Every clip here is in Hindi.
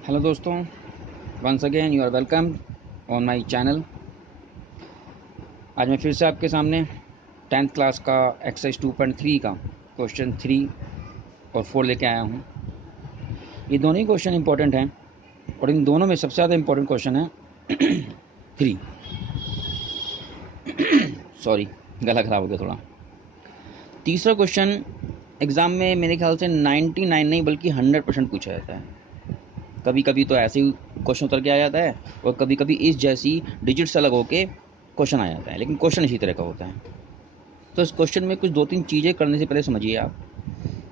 हेलो दोस्तों, once again you are welcome on my channel. आज मैं फिर से आपके सामने 10th क्लास का एक्सरसाइज 2.3 का क्वेश्चन 3 और 4 लेके आया हूँ। ये दोनों ही क्वेश्चन इंपॉर्टेंट हैं और इन दोनों में सबसे ज़्यादा इंपॉर्टेंट क्वेश्चन है 3। सॉरी, गला खराब हो गया थोड़ा। तीसरा क्वेश्चन एग्ज़ाम में मेरे ख्याल से 99 नहीं बल्कि 100% पूछा जाता है। कभी कभी तो ऐसे ही क्वेश्चन उतर के आ जाता है और कभी कभी इस जैसी डिजिट्स अलग होके क्वेश्चन आ जाता है, लेकिन क्वेश्चन इसी तरह का होता है। तो इस क्वेश्चन में कुछ 2-3 चीज़ें करने से पहले समझिए आप।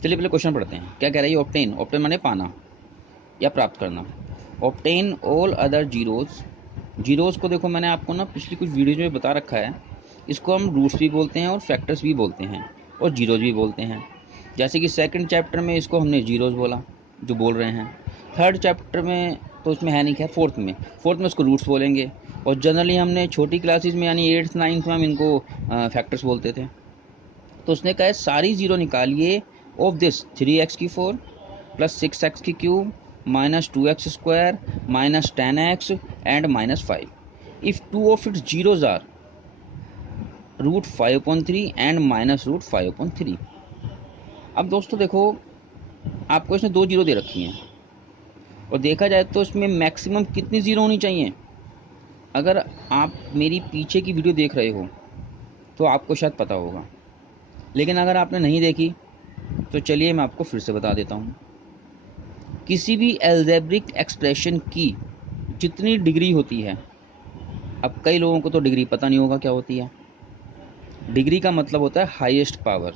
चलिए पहले क्वेश्चन पढ़ते हैं। क्या कह रहा है ये? ऑब्टेन, ऑब्टेन माने पाना या प्राप्त करना। Obtain all other zeros. Zeros को देखो, मैंने आपको ना पिछली कुछ वीडियोज में बता रखा है, इसको हम रूट्स भी बोलते हैं और फैक्टर्स भी बोलते हैं और जीरोज़ भी बोलते हैं। जैसे कि सेकंड चैप्टर में इसको हमने जीरोज़ बोला, जो बोल रहे हैं। थर्ड चैप्टर में तो उसमें है नहीं, खैर फोर्थ में उसको रूट्स बोलेंगे। और जनरली हमने छोटी क्लासेस में यानी 8th 9th में हम इनको फैक्टर्स बोलते थे। तो उसने कहा है सारी ज़ीरो निकालिए ऑफ दिस 3x की 4 प्लस 6x की cube minus 2x square minus 10x and minus 5 if two of its zeros are √5/3 and minus √5/3। अब दोस्तों देखो, आपको इसने दो जीरो दे रखी हैं और देखा जाए तो इसमें मैक्सिमम कितनी ज़ीरो होनी चाहिए। अगर आप मेरी पीछे की वीडियो देख रहे हो तो आपको शायद पता होगा, लेकिन अगर आपने नहीं देखी तो चलिए मैं आपको फिर से बता देता हूँ। किसी भी एल्जेब्रिक एक्सप्रेशन की जितनी डिग्री होती है, अब कई लोगों को तो डिग्री पता नहीं होगा क्या होती है। डिग्री का मतलब होता है हाईएस्ट पावर।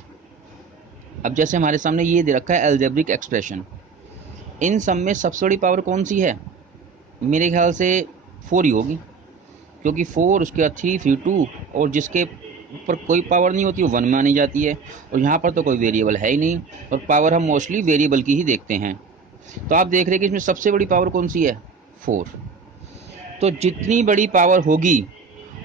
अब जैसे हमारे सामने ये दे रखा है एल्जेब्रिक एक्सप्रेशन, इन सब में सबसे बड़ी पावर कौन सी है? मेरे ख्याल से 4 ही होगी, क्योंकि 4 उसके बाद 3 फिर 2 और जिसके ऊपर कोई पावर नहीं होती वो 1 मानी जाती है। और यहाँ पर तो कोई वेरिएबल है ही नहीं और पावर हम मोस्टली वेरिएबल की ही देखते हैं। तो आप देख रहे हैं कि इसमें सबसे बड़ी पावर कौन सी है? 4। तो जितनी बड़ी पावर होगी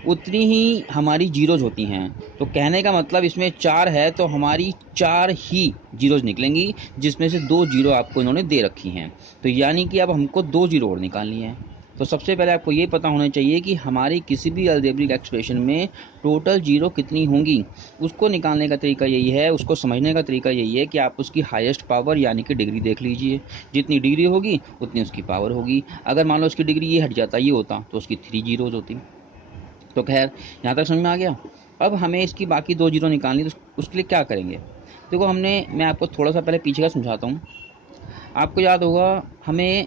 उतनी ही हमारी जीरोज होती हैं। तो कहने का मतलब इसमें 4 है तो हमारी 4 ही जीरोज निकलेंगी, जिसमें से 2 जीरो आपको इन्होंने दे रखी हैं। तो यानी कि अब हमको 2 जीरो और निकालनी है। तो सबसे पहले आपको ये पता होना चाहिए कि हमारी किसी भी अलजेब्रिक एक्सप्रेशन में टोटल जीरो कितनी होंगी। उसको निकालने का तरीका यही है, उसको समझने का तरीका यही है कि आप उसकी हाईएस्ट पावर यानी कि डिग्री देख लीजिए। जितनी डिग्री होगी उतनी उसकी पावर होगी। अगर मान लो उसकी डिग्री ये हट जाता, ये होता, तो उसकी 3 जीरोज होती। तो खैर यहाँ तक समझ में आ गया। अब हमें इसकी बाकी 2 जीरो निकालनी, तो उसके लिए क्या करेंगे? देखो, मैं आपको थोड़ा सा पहले पीछे का समझाता हूँ। आपको याद होगा, हमें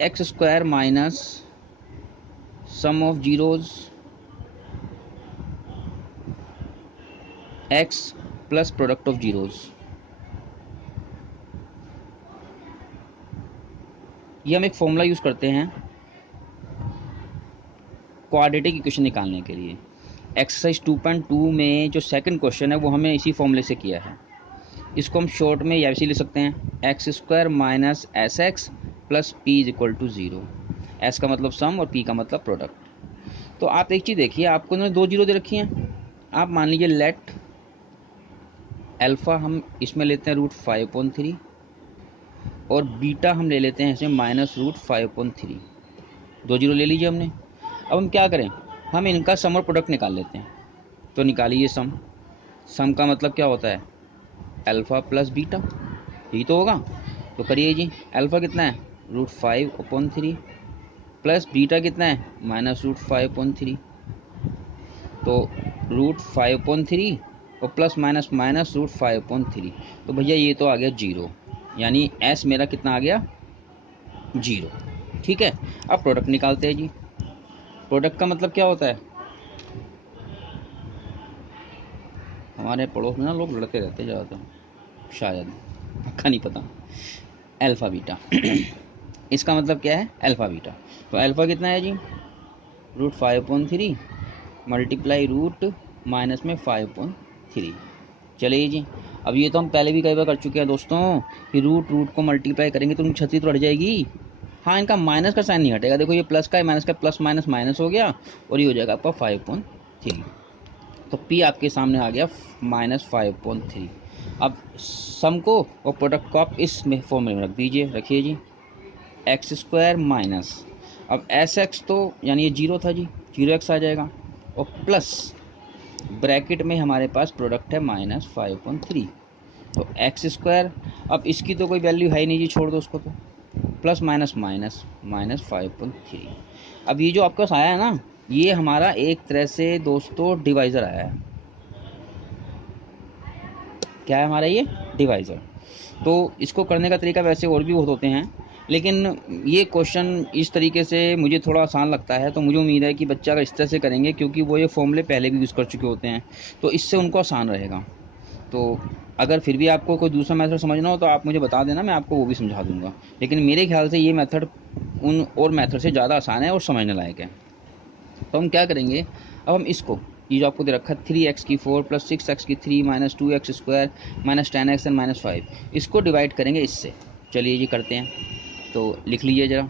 x square minus sum of zeros x plus product of zeros, ये हम एक फॉर्मूला यूज़ करते हैं क्वाड्रेटिक इक्वेशन निकालने के लिए। एक्सरसाइज 2.2 में जो सेकंड क्वेश्चन है वो हमें इसी फॉर्मूले से किया है। इसको हम शॉर्ट में ऐसे लिख सकते हैं, x square minus s x plus p is equal to 0। S का मतलब सम और पी का मतलब प्रोडक्ट। तो आप एक चीज़ देखिए, आपको इन्होंने 2 जीरो दे रखी हैं। आप मान लीजिए लेट अल्फ़ा हम इसमें लेते हैं √5/3 और बीटा हम ले लेते हैं इसमें माइनस √5/3। 2 जीरो ले लीजिए हमने। अब हम क्या करें, हम इनका सम और प्रोडक्ट निकाल लेते हैं। तो निकालिए सम। सम का मतलब क्या होता है? अल्फ़ा प्लस बीटा, यही तो होगा। तो करिए जी, अल्फ़ा कितना है? √5/3 प्लस बीटा कितना है? माइनस √5/3। तो √5/3 और प्लस माइनस माइनस √5/3। तो भैया ये तो आ गया 0, यानी एस मेरा कितना आ गया? 0। ठीक है। अब प्रोडक्ट निकालते हैं जी। प्रोडक्ट का मतलब क्या होता है? हमारे पड़ोस में ना लोग लड़ते रहते ज़्यादातर, शायद, पक्का नहीं पता। अल्फ़ा बीटा इसका मतलब क्या है? Alpha beta. तो अल्फ़ा कितना है जी? √5/3 मल्टीप्लाई रूट माइनस में 5/3। चलिए जी, अब ये तो हम पहले भी कई बार कर चुके हैं दोस्तों कि रूट रूट को मल्टीप्लाई करेंगे तो उनकी छतरी तो हट जाएगी। हाँ, इनका माइनस का साइन नहीं हटेगा। देखो, ये प्लस का है, माइनस का, प्लस माइनस माइनस हो गया और ये हो जाएगा आपका 5/3। तो पी आपके सामने आ गया -5/3। अब सम को और प्रोडक्ट को आप इस फॉर्मूले में रख दीजिए। रखिए जी, एक्स स्क्वायर माइनस, अब एस एक्स तो यानी ये जीरो था जी, जीरो एक्स आ जाएगा, और प्लस ब्रैकेट में हमारे पास प्रोडक्ट है -5/3, तो एक्स स्क्वायर, अब इसकी तो कोई वैल्यू है ही नहीं जी, छोड़ दो उसको, तो प्लस माइनस माइनस -5/3। अब ये जो आपके पास आया है ना, ये हमारा एक तरह से दोस्तों डिवाइज़र आया है। क्या है हमारा ये? डिवाइज़र। तो इसको करने का तरीका वैसे और भी बहुत होते हैं, लेकिन ये क्वेश्चन इस तरीके से मुझे थोड़ा आसान लगता है, तो मुझे उम्मीद है कि बच्चा अगर इस तरह से करेंगे, क्योंकि वो ये फॉर्मूले पहले भी यूज़ कर चुके होते हैं, तो इससे उनको आसान रहेगा। तो अगर फिर भी आपको कोई दूसरा मेथड समझना हो तो आप मुझे बता देना, मैं आपको वो भी समझा दूंगा, लेकिन मेरे ख्याल से ये मेथड उन और मेथड से ज़्यादा आसान है और समझने लायक है। तो हम क्या करेंगे, अब हम इसको, ये जो आपको दे रखा है 3x4 + 6x3 - 2x² - 10x and -5, इसको डिवाइड करेंगे इससे। चलिए ये करते हैं, तो लिख लीजिए ज़रा,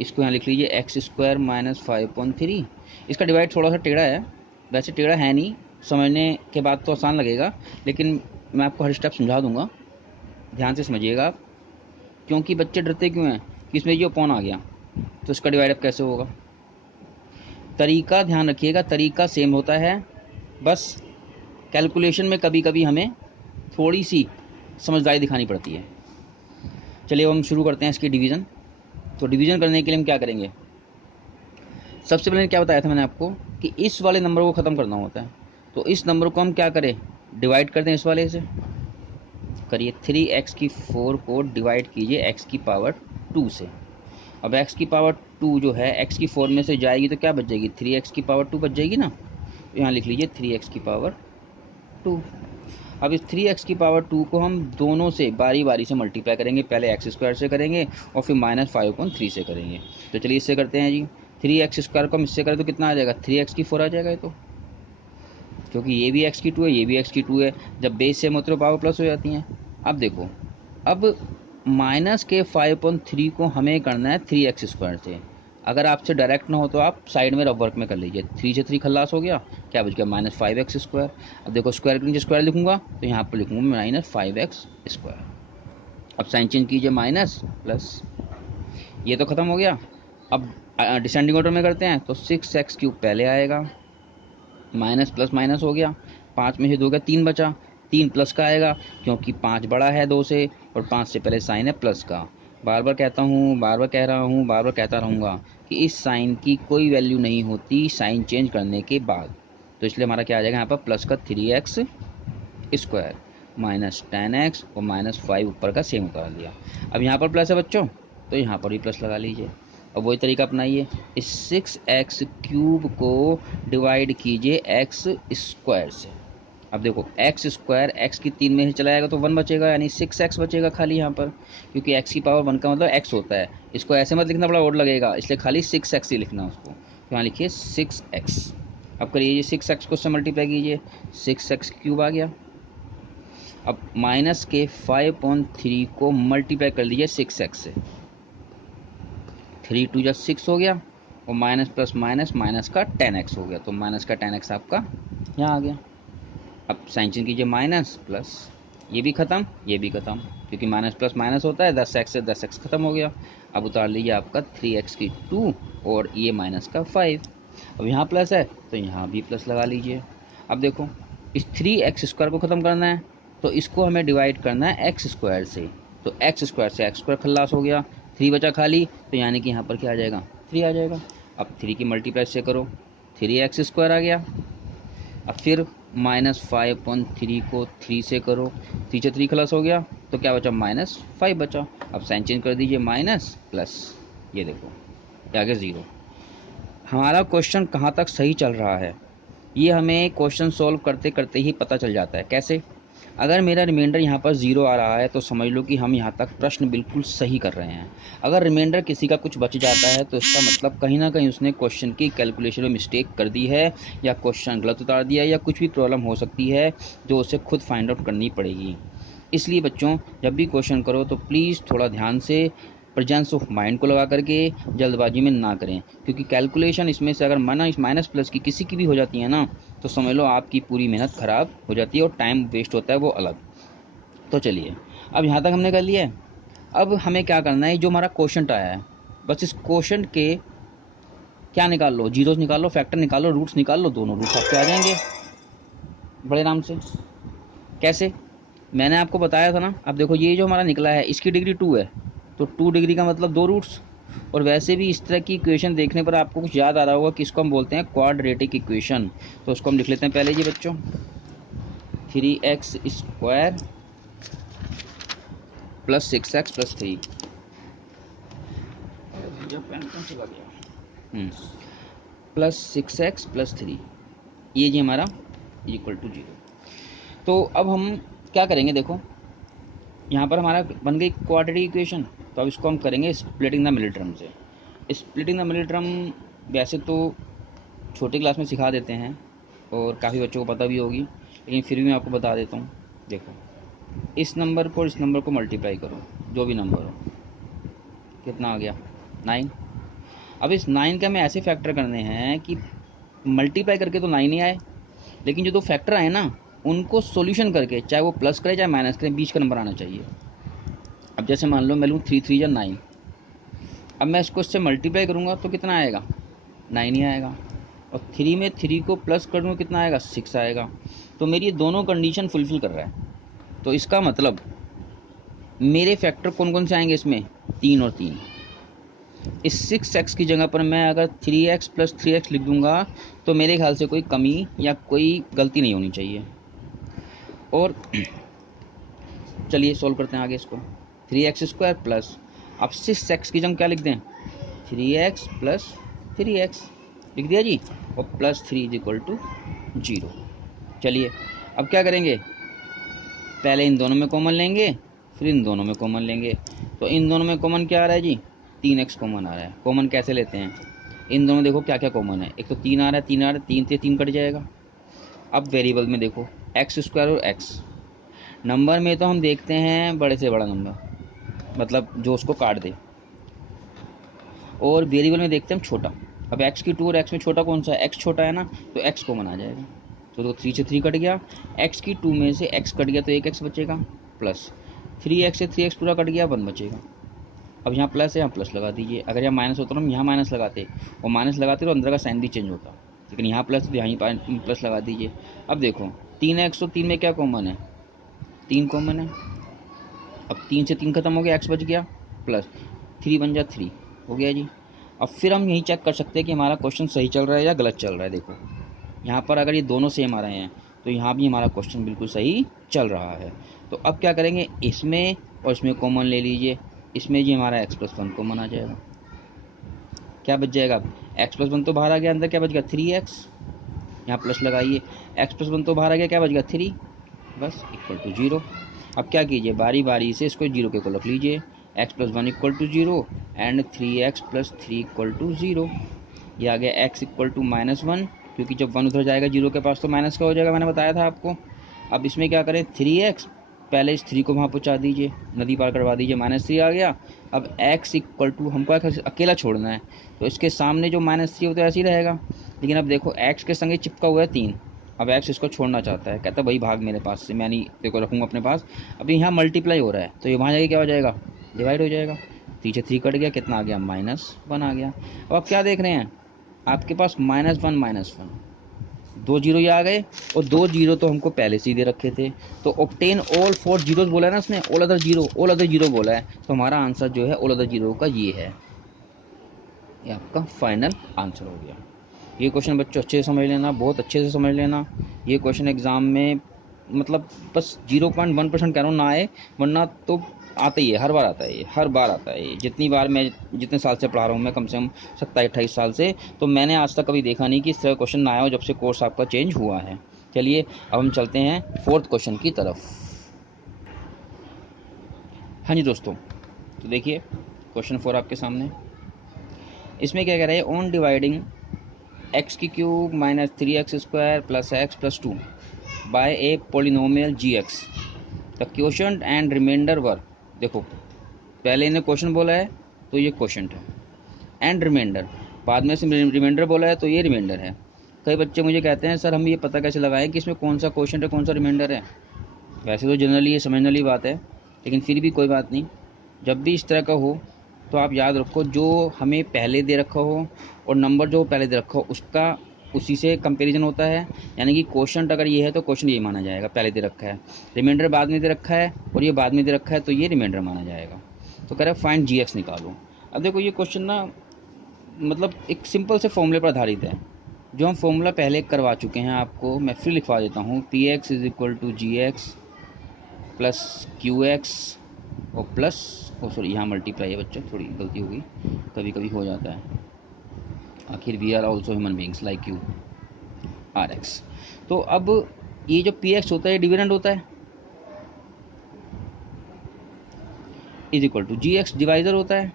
इसको यहाँ लिख लीजिए x² - 5/3। इसका डिवाइड थोड़ा सा टेढ़ा है, वैसे टेढ़ा है नहीं, समझने के बाद तो आसान लगेगा, लेकिन मैं आपको हर स्टेप समझा दूंगा, ध्यान से समझिएगा आप। क्योंकि बच्चे डरते क्यों हैं कि इसमें ये अपॉन आ गया तो इसका डिवाइड अब कैसे होगा। तरीका ध्यान रखिएगा, तरीका सेम होता है, बस कैलकुलेशन में कभी कभी हमें थोड़ी सी समझदारी दिखानी पड़ती है। चलिए अब हम शुरू करते हैं इसकी डिवीज़न। तो डिवीज़न करने के लिए हम क्या करेंगे, सबसे पहले क्या बताया था मैंने आपको कि इस वाले नंबर को ख़त्म करना होता है, तो इस नंबर को हम क्या करें, डिवाइड कर दें इस वाले से। करिए 3x4 को डिवाइड कीजिए x⁻²से। अब x⁻² जो है x⁴ में से जाएगी तो क्या बच जाएगी, 3x⁻² बच जाएगी ना, तो यहाँ लिख लीजिए 3x⁻²। अब इस 3x⁻² को हम दोनों से बारी बारी से मल्टीप्लाई करेंगे, पहले x² से करेंगे और फिर -5/3 से करेंगे। तो चलिए इससे करते हैं जी, 3x² को हम इससे करें तो कितना आ जाएगा, 3x⁴ आ जाएगा ये तो, क्योंकि ये भी x⁻² है, ये भी x⁻² है, जब बेस सेम होते तो पावर प्लस हो जाती हैं। अब देखो, अब -5/3 को हमें करना है 3x² से। अगर आपसे डायरेक्ट ना हो तो आप साइड में रफ वर्क में कर लीजिए, 3 से 3 खल्लास हो गया, क्या बच गया -5x²। अब देखो स्क्वायर के नीचे स्क्वायर लिखूंगा तो यहाँ पर लिखूंगा -5x²। अब साइन चेंज कीजिए, माइनस प्लस, ये तो ख़त्म हो गया। अब डिसेंडिंग ऑर्डर में करते हैं, तो 6x³ पहले आएगा, माइनस प्लस माइनस हो गया, 5 में से 2 गया, 3 बचा, 3 प्लस का आएगा क्योंकि 5 बड़ा है 2 से, और 5 से पहले साइन है प्लस का। बार बार कहता हूँ, बार बार कह रहा हूँ, बार बार कहता रहूँगा कि इस साइन की कोई वैल्यू नहीं होती साइन चेंज करने के बाद, तो इसलिए हमारा क्या आ जाएगा यहाँ पर प्लस का 3x² माइनस 10x और -5 ऊपर का सेम उतार दिया। अब यहाँ पर प्लस है बच्चों, तो यहाँ पर भी प्लस लगा लीजिए। अब वही तरीका अपनाइए, इस 6x³ को डिवाइड कीजिए x² से। अब देखो x² x की 3 में से चला जाएगा तो 1 बचेगा, यानी 6x बचेगा खाली यहाँ पर, क्योंकि x की पावर 1 का मतलब x होता है। इसको ऐसे मत लिखना, बड़ा ओड लगेगा, इसलिए खाली 6x ही लिखना उसको, तो यहाँ लिखिए 6x। अब करिए ये 6x को उससे मल्टीप्लाई कीजिए, 6x³ आ गया। अब -5/3 को मल्टीप्लाई कर लीजिए 6x से, 3 2 6 हो गया, और माइनस प्लस माइनस माइनस का 10x हो गया, तो माइनस का 10x आपका यहाँ आ गया। अब साइन चेंज कीजिए, माइनस प्लस, ये भी ख़त्म, ये भी ख़त्म, क्योंकि माइनस प्लस माइनस होता है, 10x से 10x ख़त्म हो गया। अब उतार लीजिए आपका 3x² और ये माइनस का 5। अब यहाँ प्लस है तो यहाँ भी प्लस लगा लीजिए। अब देखो इस 3x² को ख़त्म करना है, तो इसको हमें डिवाइड करना है x² से, तो x² से x² खल्लास हो गया, 3 बचा खाली, तो यानी कि यहाँ पर क्या आ जाएगा, 3 आ जाएगा। अब 3 की मल्टीप्लाई से करो, 3x² आ गया। अब फिर -5/3 को 3 से करो, 3 से 3 खलास हो गया, तो क्या बचा, -5 बचा। अब साइन चेंज कर दीजिए, माइनस प्लस, ये देखो ये आ गया 0। हमारा क्वेश्चन कहाँ तक सही चल रहा है ये हमें क्वेश्चन सॉल्व करते करते ही पता चल जाता है। कैसे, अगर मेरा रिमाइंडर यहाँ पर 0 आ रहा है तो समझ लो कि हम यहाँ तक प्रश्न बिल्कुल सही कर रहे हैं। अगर रिमाइंडर किसी का कुछ बच जाता है तो इसका मतलब कहीं ना कहीं उसने क्वेश्चन की कैलकुलेशन में मिस्टेक कर दी है, या क्वेश्चन गलत उतार दिया, या कुछ भी प्रॉब्लम हो सकती है जो उसे खुद फाइंड आउट करनी पड़ेगी। इसलिए बच्चों जब भी क्वेश्चन करो तो प्लीज़ थोड़ा ध्यान से प्रेजेंस ऑफ माइंड को लगा करके जल्दबाजी में ना करें, क्योंकि कैलकुलेशन इसमें से अगर माइनस प्लस की किसी की भी हो जाती है ना, तो समझ लो आपकी पूरी मेहनत ख़राब हो जाती है और टाइम वेस्ट होता है वो अलग। तो चलिए अब यहाँ तक हमने कर लिया है। अब हमें क्या करना है, जो हमारा क्वोशंट आया है बस इस क्वोशंट के क्या निकाल लो, जीरोस निकाल लो, फैक्टर निकाल लो, रूट्स निकाल लो, दोनों रूट्स आपके आ जाएंगे बड़े आराम से। कैसे, मैंने आपको बताया था ना। अब देखो ये जो हमारा निकला है इसकी डिग्री 2 है, तो 2 डिग्री का मतलब 2 रूट्स। और वैसे भी इस तरह की इक्वेशन देखने पर आपको कुछ याद आ रहा होगा कि इसको हम बोलते हैं क्वाड्रेटिक इक्वेशन। तो उसको हम लिख लेते हैं पहले जी बच्चों, 3x² plus 6x plus 3। Plus 6x plus 3, ये जी हमारा इक्वल टू 0। तो अब हम क्या करेंगे, देखो यहाँ पर हमारा बन गई क्वाड्रेटिक इक्वेशन। तो अब इसको हम करेंगे स्प्लिटिंग द मिडिल टर्म से। स्प्लिटिंग द मिडिल टर्म वैसे तो छोटी क्लास में सिखा देते हैं और काफ़ी बच्चों को पता भी होगी, लेकिन फिर भी मैं आपको बता देता हूँ। देखो इस नंबर को इस नंबर को मल्टीप्लाई करो, जो भी नंबर हो, कितना आ गया 9। अब इस 9 के हमें ऐसे फैक्टर करने हैं कि मल्टीप्लाई करके तो 9 ही आए, लेकिन जो दो फैक्टर आए ना उनको सॉल्यूशन करके, चाहे वो प्लस करे चाहे माइनस करे, बीच का नंबर आना चाहिए। अब जैसे मान लो मैं लूँ 3 3 या 9, अब मैं इसको इससे मल्टीप्लाई करूँगा तो कितना आएगा 9 ही आएगा, और 3 में 3 को प्लस कर दूँ कितना आएगा 6 आएगा। तो मेरी ये दोनों कंडीशन फुलफिल कर रहा है। तो इसका मतलब मेरे फैक्टर कौन कौन से आएंगे इसमें, 3 और 3। इस 6x की जगह पर मैं अगर 3x प्लस 3x लिख दूंगा तो मेरे ख्याल से कोई कमी या कोई गलती नहीं होनी चाहिए। और चलिए सॉल्व करते हैं आगे इसको। 3x² प्लस, अब 6x की जगह क्या लिख दें, 3x प्लस 3x लिख दिया जी, और प्लस 3 इज इक्वल टू 0। चलिए अब क्या करेंगे, पहले इन दोनों में कॉमन लेंगे, फिर इन दोनों में कॉमन लेंगे। तो इन दोनों में कॉमन क्या आ रहा है जी, 3x कॉमन आ रहा है। कॉमन कैसे लेते हैं, इन दोनों देखो क्या क्या कॉमन है, एक तो 3 आ रहा है, 3 आ रहा है, 3 से 3 कट जाएगा। अब वेरिएबल में देखो x² और x, नंबर में तो हम देखते हैं बड़े से बड़ा नंबर, मतलब जो उसको काट दे, और वेरिएबल में देखते हैं हम छोटा। अब x की 2 और x में छोटा कौन सा है, x छोटा है ना, तो x कॉमन आ जाएगा। तो 3 से 3 कट गया, x की 2 में से x कट गया तो एक x बचेगा, प्लस 3x से 3x पूरा कट गया, 1 बचेगा। अब यहाँ प्लस है, यहाँ प्लस लगा दीजिए। अगर यहाँ माइनस होता तो हम यहाँ माइनस लगाते, और माइनस लगाते तो अंदर का साइन भी चेंज होता, लेकिन यहाँ प्लस तो यहाँ प्लस लगा दीजिए। अब देखो 3x तो 3 में क्या कॉमन है, 3 कॉमन है। अब 3 से 3 खत्म हो गया, x बच गया, प्लस 3 बन जा 3 हो गया जी। अब फिर हम यही चेक कर सकते हैं कि हमारा क्वेश्चन सही चल रहा है या गलत चल रहा है। देखो यहाँ पर अगर ये दोनों सेम आ रहे हैं तो यहाँ भी हमारा क्वेश्चन बिल्कुल सही चल रहा है। तो अब क्या करेंगे, इसमें और इसमें कॉमन ले लीजिए, इसमें जी हमारा x+1 कॉमन आ जाएगा। क्या बच जाएगा, x+1 तो बाहर आ गया, अंदर क्या बच गया 3x, यहाँ प्लस लगाइए, x+1 तो बाहर आ गया, क्या बच गया 3, बस इक्वल टू 0। अब क्या कीजिए, बारी बारी से इसको 0 के को रख लीजिए, x+1 equal to 0 and 3x plus 3 equal to 0। ये आ गया x इक्वल टू -1, क्योंकि जब 1 उधर जाएगा 0 के पास तो माइनस का हो जाएगा, मैंने बताया था आपको। अब इसमें क्या करें, 3x, पहले इस 3 को वहाँ पहुँचा दीजिए, नदी पार करवा दीजिए, -3 आ गया। अब x इक्वल टू हमको अकेला छोड़ना है, तो इसके सामने जो -3 होता है ऐसे ही रहेगा, लेकिन अब देखो x के संगे चिपका हुआ है 3। अब x इसको छोड़ना चाहता है, कहता है भाई भाग मेरे पास से, मैं नहीं देखो रखूँगा अपने पास। अभी यहाँ मल्टीप्लाई हो रहा है तो ये वहाँ जाके क्या हो जाएगा, डिवाइड हो जाएगा। 3 से 3 कट गया, कितना आ गया -1 आ गया। अब आप क्या देख रहे हैं, आपके पास -1 दो जीरो ये आ गए, और 2 जीरो तो हमको पहले से ही दे रखे थे। तो ऑब्टेन ऑल 4 जीरोस बोला है ना इसने, ऑल अदर जीरो बोला है, तो हमारा आंसर जो है ऑल अदर जीरो का ये है, ये आपका फाइनल आंसर हो गया। ये क्वेश्चन बच्चों अच्छे से समझ लेना, बहुत अच्छे से समझ लेना। ये क्वेश्चन एग्जाम में मतलब बस 0.1% कह रहा हूँ ना आए, वरना तो आता ही है, हर बार आता है, ये हर बार आता है। ये जितनी बार मैं जितने साल से पढ़ा रहा हूँ मैं, कम से कम 27-28 साल से, तो मैंने आज तक कभी देखा नहीं कि इस तरह क्वेश्चन ना आया हो जब से कोर्स आपका चेंज हुआ है। चलिए अब हम चलते हैं 4th क्वेश्चन की तरफ। हाँ जी दोस्तों, तो देखिए क्वेश्चन 4 आपके सामने। इसमें क्या कह रहा है, on dividing x³ minus 3x² plus x plus 2 by a polynomial gx, the quotient and remainder were. देखो पहले इन्हें क्वेश्चन बोला है तो ये क्वोशंट है, एंड रिमाइंडर बाद में से रिमाइंडर बोला है तो ये रिमाइंडर है। कई बच्चे मुझे कहते हैं सर हम ये पता कैसे लगाएं कि इसमें कौन सा क्वोशंट है कौन सा रिमाइंडर है। वैसे तो जनरली ये समझने वाली बात है, लेकिन फिर भी कोई बात नहीं, जब भी इस तरह का हो तो आप याद रखो जो हमें पहले दे रखा हो और नंबर जो पहले दे रखा हो उसका उसी से कंपैरिजन होता है। यानी कि क्वेश्चन अगर ये है तो क्वेश्चन ये माना जाएगा, पहले दे रखा है। रिमाइंडर बाद में दे रखा है और ये बाद में दे रखा है तो ये रिमाइंडर माना जाएगा। तो कह रहा है फाइंड जी एक्स निकालो। अब देखो ये क्वेश्चन ना मतलब एक सिंपल से फॉर्मूले पर आधारित है, जो हम फॉर्मूला पहले करवा चुके हैं आपको। मैं फिर लिखवा देता हूँ, p x is equal to g x plus q x और प्लस सॉरी यहाँ मल्टीप्लाई है बच्चों, थोड़ी गलती हो गई, कभी कभी हो जाता है। आखिर we are also human beings like you are x. तो अब ये जो पी एक्स होता है डिविडेंड होता है, is equal to g x divisor होता है,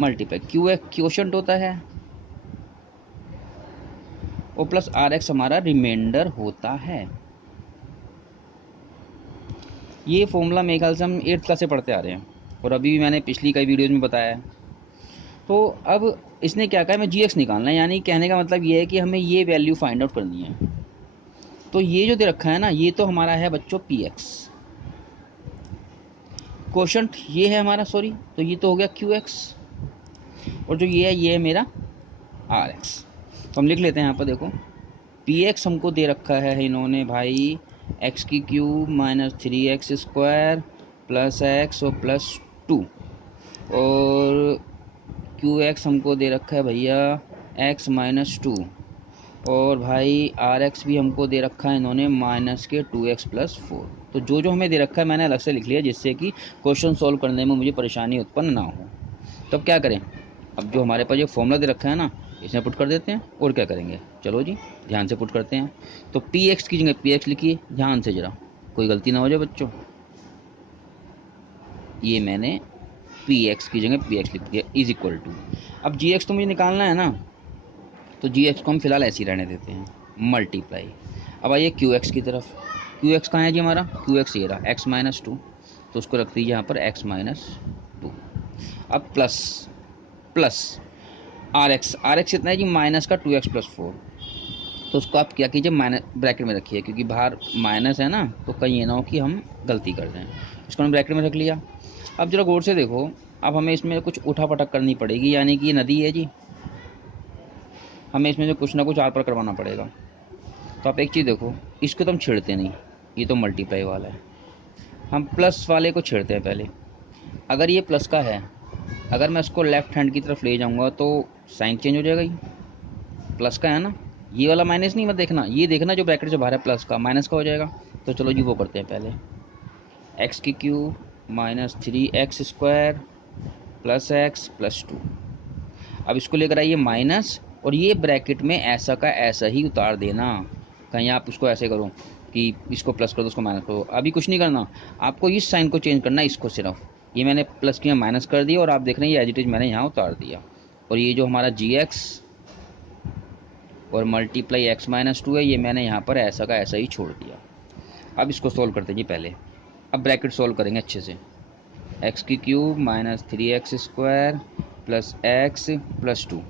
मल्टीप्लाई क्यू एक्स क्वोशंट होता है और प्लस आर एक्स हमारा रिमाइंडर होता है। ये फॉर्मूला मेरे ख्याल से हम 8th क्लास से पढ़ते आ रहे हैं और अभी भी मैंने पिछली कई वीडियोज़ में बताया है। तो अब इसने क्या कहा, हमें जी एक्स निकालना है, यानी कहने का मतलब ये है कि हमें ये वैल्यू फाइंड आउट करनी है। तो ये जो दे रखा है ना, ये तो हमारा है बच्चों पी एक्स, क्वोशंट ये है हमारा, सॉरी, तो ये तो हो गया क्यू एक्स, और जो ये है मेरा आर एक्स। तो हम लिख लेते हैं यहाँ पर, देखो पी एक्स हमको दे रखा है इन्होंने भाई एक्स की cube minus 3x square plus x और प्लस 2, और क्यू एक्स हमको दे रखा है भैया x माइनस 2, और भाई आर एक्स भी हमको दे रखा है इन्होंने माइनस के 2x प्लस 4। तो जो जो हमें दे रखा है मैंने अलग से लिख लिया, जिससे कि क्वेश्चन सॉल्व करने में मुझे परेशानी उत्पन्न ना हो। तो अब क्या करें, अब जो हमारे पास ये फॉर्मूला दे रखा है ना, इसमें पुट कर देते हैं और क्या करेंगे, चलो जी ध्यान से पुट करते हैं। तो पी एक्स की जगह पी एक्स लिखिए, ध्यान से जरा कोई गलती ना हो जाए बच्चों। ये मैंने पी एक्स की जगह पी एक्स लिख दिया इज इक्वल टू, अब जी एक्स तो मुझे निकालना है ना, तो जी एक्स को हम फिलहाल ऐसे ही रहने देते हैं, मल्टीप्लाई। अब आइए क्यू एक्स की तरफ, क्यू एक्स कहाँ है जी हमारा, क्यू एक्स ये रहा एक्स माइनस 2, तो उसको रख दीजिए यहाँ पर एक्स माइनस 2। अब प्लस प्लस आर एक्स कितना है जी माइनस का 2x प्लस 4, तो उसको आप क्या कीजिए माइनस ब्रैकेट में रखिए, क्योंकि बाहर माइनस है ना, तो कहीं ये ना हो कि हम गलती कर दें। इसको हम ब्रैकेट में रख लिया। अब जरा गौर से देखो, अब हमें इसमें कुछ उठा पटक करनी पड़ेगी, यानी कि ये नदी है जी, हमें इसमें से कुछ ना कुछ आर पार करवाना पड़ेगा। तो आप एक चीज़ देखो, इसको तो हम छेड़ते नहीं, ये तो मल्टीप्लाई वाला है, हम प्लस वाले को छेड़ते हैं पहले। अगर ये प्लस का है, अगर मैं इसको लेफ्ट हैंड की तरफ ले जाऊँगा तो साइन चेंज हो जाएगा, ये प्लस का है ना, ये वाला माइनस नहीं मत देखना, ये देखना जो ब्रैकेट से बाहर है प्लस का, माइनस का हो जाएगा। तो चलो जी वो करते हैं पहले, एक्स की cube minus 3x square plus x plus 2। अब इसको लेकर आइए माइनस, और ये ब्रैकेट में ऐसा का ऐसा ही उतार देना। कहीं आप उसको ऐसे करो कि इसको प्लस कर दो उसको माइनस करो, अभी कुछ नहीं करना आपको, इस साइन को चेंज करना है, इसको सिर्फ, ये मैंने प्लस किया माइनस कर दिया, और आप देख रहे हैं ये एज इट इज मैंने यहाँ उतार दिया। और ये जो हमारा जी एक्स और मल्टीप्लाई एक्स माइनस 2 है, ये मैंने यहाँ पर ऐसा का ऐसा ही छोड़ दिया। अब इसको सोल्व करते हैं जी पहले, अब ब्रैकेट सोल्व करेंगे अच्छे से, एक्स की cube minus 3x square plus x plus 2।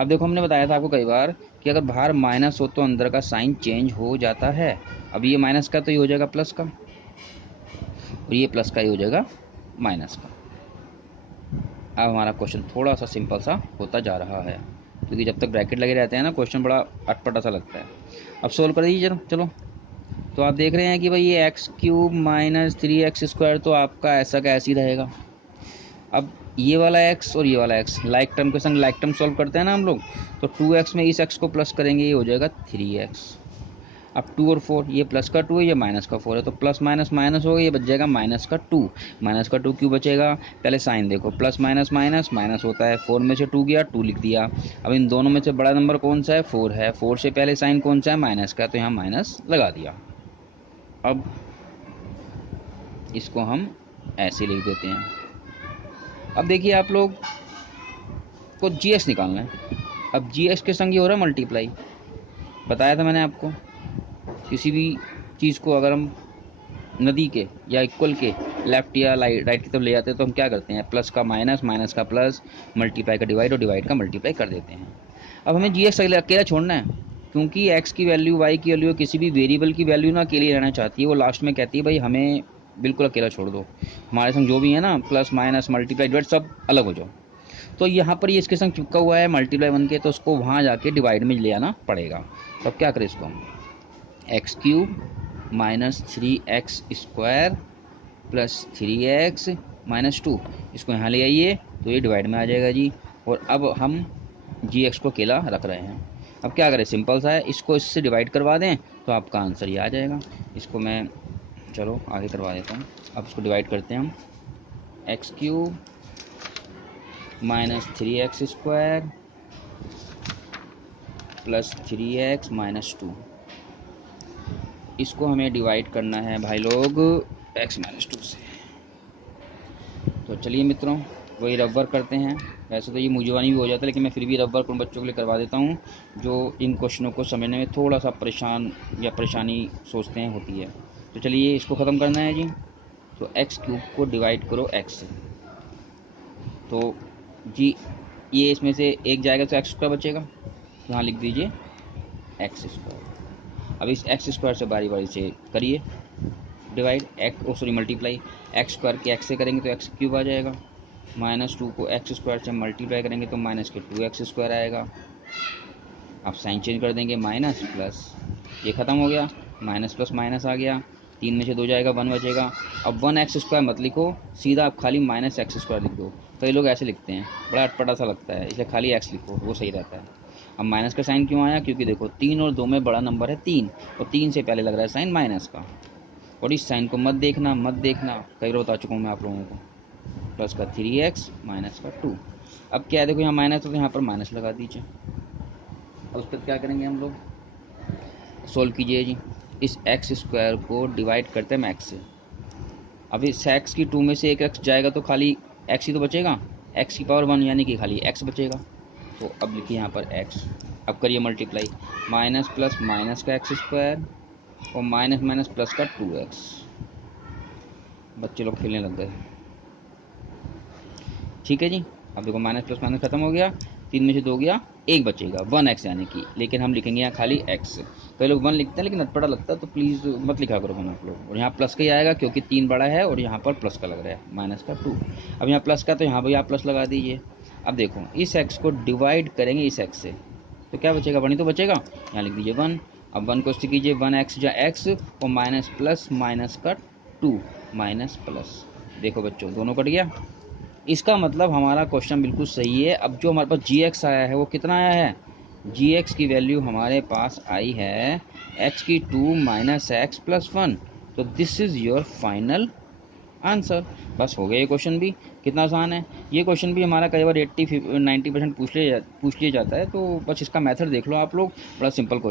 अब देखो हमने बताया था आपको कई बार कि अगर बाहर माइनस हो तो अंदर का साइन चेंज हो जाता है। अब ये माइनस का तो ये हो जाएगा प्लस का, और ये प्लस का ही हो जाएगा माइनस का। अब हमारा क्वेश्चन थोड़ा सा सिंपल सा होता जा रहा है, क्योंकि जब तक ब्रैकेट लगे रहते हैं ना क्वेश्चन बड़ा अटपटा सा लगता है। अब सोल्व कर दीजिए चलो। तो आप देख रहे हैं कि भाई ये x cube minus 3x square तो आपका ऐसा का ऐसे ही रहेगा। अब ये वाला x और ये वाला x लाइक टर्म के संग लाइक टर्म सॉल्व करते हैं ना हम लोग, तो 2x में इस x को प्लस करेंगे, ये हो जाएगा 3x। अब 2 और 4, ये प्लस का 2 है, ये माइनस का 4 है, तो प्लस माइनस माइनस होगा, ये बच जाएगा माइनस का 2। माइनस का 2 क्यों बचेगा, पहले साइन देखो, प्लस माइनस माइनस माइनस होता है, 4 में से 2 गया 2 लिख दिया। अब इन दोनों में से बड़ा नंबर कौन सा है, 4 है, 4 से पहले साइन कौन सा है, माइनस का, तो यहाँ माइनस लगा दिया। अब इसको हम ऐसे लिख देते हैं। अब देखिए आप लोग को जी एक्स निकालना है। अब जी एक्स के संग ये हो रहा है मल्टीप्लाई, बताया था मैंने आपको, किसी भी चीज़ को अगर हम नदी के या इक्वल के लेफ्ट या राइट की तरफ ले जाते हैं तो हम क्या करते हैं, प्लस का माइनस, माइनस का प्लस, मल्टीप्लाई का डिवाइड और डिवाइड का मल्टीप्लाई कर देते हैं। अब हमें जी एक्स अकेला छोड़ना है, क्योंकि एक्स की वैल्यू वाई की वैल्यू किसी भी वेरिएबल की वैल्यू ना अकेली रहना चाहती है, वो लास्ट में कहती है भाई हमें बिल्कुल अकेला छोड़ दो, हमारे संग जो भी है ना प्लस माइनस मल्टीप्लाई डिवाइड सब अलग हो जाओ। तो यहाँ पर ये इसके संग चिपका हुआ है मल्टीप्लाई 1 के, तो उसको वहाँ जाके डिवाइड में ले आना पड़ेगा। तो अब क्या करें इसको, x cube minus 3x square plus 3x minus 2, इसको यहाँ ले आइए तो ये डिवाइड में आ जाएगा जी। और अब हम जी एक्स को अकेला रख रहे हैं। अब क्या करें, सिंपल सा है, इसको इससे डिवाइड करवा दें तो आपका आंसर ये आ जाएगा। इसको मैं चलो आगे करवा देता हूँ। अब इसको डिवाइड करते हैं हम, x cube minus 3x square plus 3x minus 2, इसको हमें डिवाइड करना है भाई लोग x माइनस 2 से। तो चलिए मित्रों वही रब वर्क करते हैं। वैसे तो ये मुझवानी भी हो जाता है, लेकिन मैं फिर भी रब वर्क उन बच्चों के लिए करवा देता हूँ जो इन क्वेश्चनों को समझने में थोड़ा सा परेशान या परेशानी सोचते हैं होती है। तो चलिए इसको ख़त्म करना है जी। तो एक्स क्यूब को डिवाइड करो एक्स से, तो जी ये इसमें से एक जाएगा तो एक्स स्क्वायर बचेगा, तो यहाँ लिख दीजिए एक्स स्क्वायर। अब इस एक्स स्क्वायर से बारी बारी से करिए डिवाइड, मल्टीप्लाई, एक्स स्क्वायर के एक्स से करेंगे तो एक्स क्यूब आ जाएगा, माइनस 2 को एक्स स्क्वायर से मल्टीप्लाई करेंगे तो माइनस के 2x स्क्वायर आएगा। अब साइन चेंज कर देंगे, माइनस प्लस, ये ख़त्म हो गया, माइनस प्लस माइनस आ गया, 3 में से 2 जाएगा 1 बचेगा। अब 1x स्क्वायर मत लिखो, सीधा आप खाली माइनस एक्स स्क्वायर लिख दो। कई लोग ऐसे लिखते हैं, बड़ा अटपटा सा लगता है, इसे खाली x लिखो वो सही रहता है। अब माइनस का साइन क्यों आया, क्योंकि देखो 3 और 2 में बड़ा नंबर है 3, और 3 से पहले लग रहा है साइन माइनस का। और इस साइन को मत देखना, कई बार बता चुका हूँ मैं आप लोगों को। प्लस का 3x माइनस का 2। अब क्या है, देखो यहाँ माइनस है तो यहाँ पर माइनस लगा दीजिए। अब उस पर क्या करेंगे हम लोग, सोल्व कीजिए जी। इस एक्स स्क्वायर को डिवाइड करते हैं एक्स से। अब इस एक्स की 2 में से एक एक्स जाएगा तो खाली एक्स ही तो बचेगा, एक्स की पावर 1 यानी कि खाली एक्स बचेगा। तो अब लिखिए यहाँ पर एक्स, अब करिए मल्टीप्लाई, माइनस प्लस माइनस का एक्स स्क्वायर और माइनस माइनस प्लस का 2x। बच्चे लोग खेलने लग गए, ठीक है जी। अब देखो माइनस प्लस माइनस खत्म हो गया, 3 में से 2 गया, एक बचेगा 1x यानी कि, लेकिन हम लिखेंगे यहाँ खाली x। कई लोग 1 लिखते हैं लेकिन अटपटा लगता है, तो प्लीज़ मत लिखा करो आप लोग। और यहाँ प्लस का ही आएगा क्योंकि 3 बड़ा है और यहाँ पर प्लस का लग रहा है, माइनस का 2। अब यहाँ प्लस का तो यहाँ भी आप प्लस लगा दीजिए। अब देखो इस x को डिवाइड करेंगे इस x से तो क्या बचेगा, 1 ही तो बचेगा, यहाँ लिख दीजिए 1। अब 1 को कीजिए 1x जा x और माइनस प्लस माइनस का 2 माइनस प्लस, देखो बच्चों दोनों कट गया। इसका मतलब हमारा क्वेश्चन बिल्कुल सही है। अब जो हमारे पास जी एक्स आया है वो कितना आया है, जी एक्स की वैल्यू हमारे पास आई है एक्स की 2 माइनस एक्स प्लस 1। तो this is your final answer. बस हो गया ये क्वेश्चन भी, कितना आसान है। ये क्वेश्चन भी हमारा कई बार 80-90% पूछ लिया जाता है, तो बस इसका मेथड देख लो आप लोग, बड़ा सिंपल क्वेश्चन।